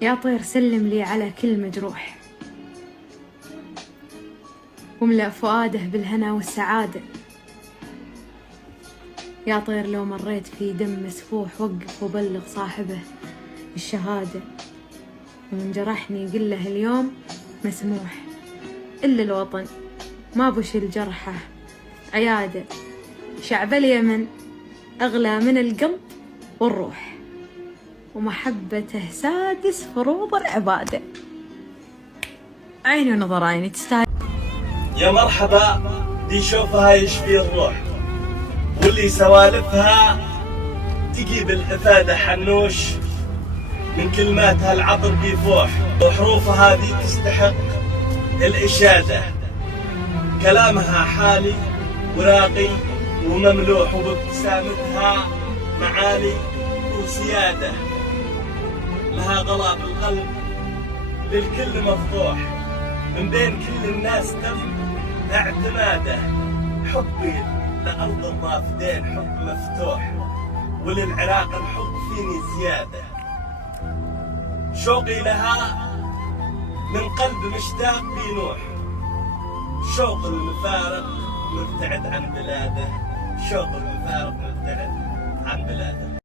يا طير سلم لي على كل مجروح، واملأ فؤاده بالهنا والسعادة. يا طير لو مريت في دم مسفوح، وقف وبلغ صاحبه الشهادة. ومن جرحني قل له اليوم مسموح، إلا الوطن ما بشيل جرحه عيادة. شعب اليمن أغلى من القلب والروح، ومحبته سادس فروض العبادة. عيني ونظر عيني تستاهل. يا مرحبا دي شوفها يشفي الروح، واللي سوالفها تجيب الإفادة حنوش. من كلماتها العطر بيفوح، وحروفها دي تستحق الإشادة. كلامها حالي وراقي ومملوح، وبابتسامتها معالي وسيادة. لها غلا بالقلب للكل مفضوح، من بين كل الناس تم اعتماده. حبي لأرض الرافدين حب مفتوح، وللعراق الحب فيني زيادة. شوقي لها من قلب مشتاق بينوح، شوق المفارق مبتعد عن بلاده. شوق المفارق مبتعد عن بلاده.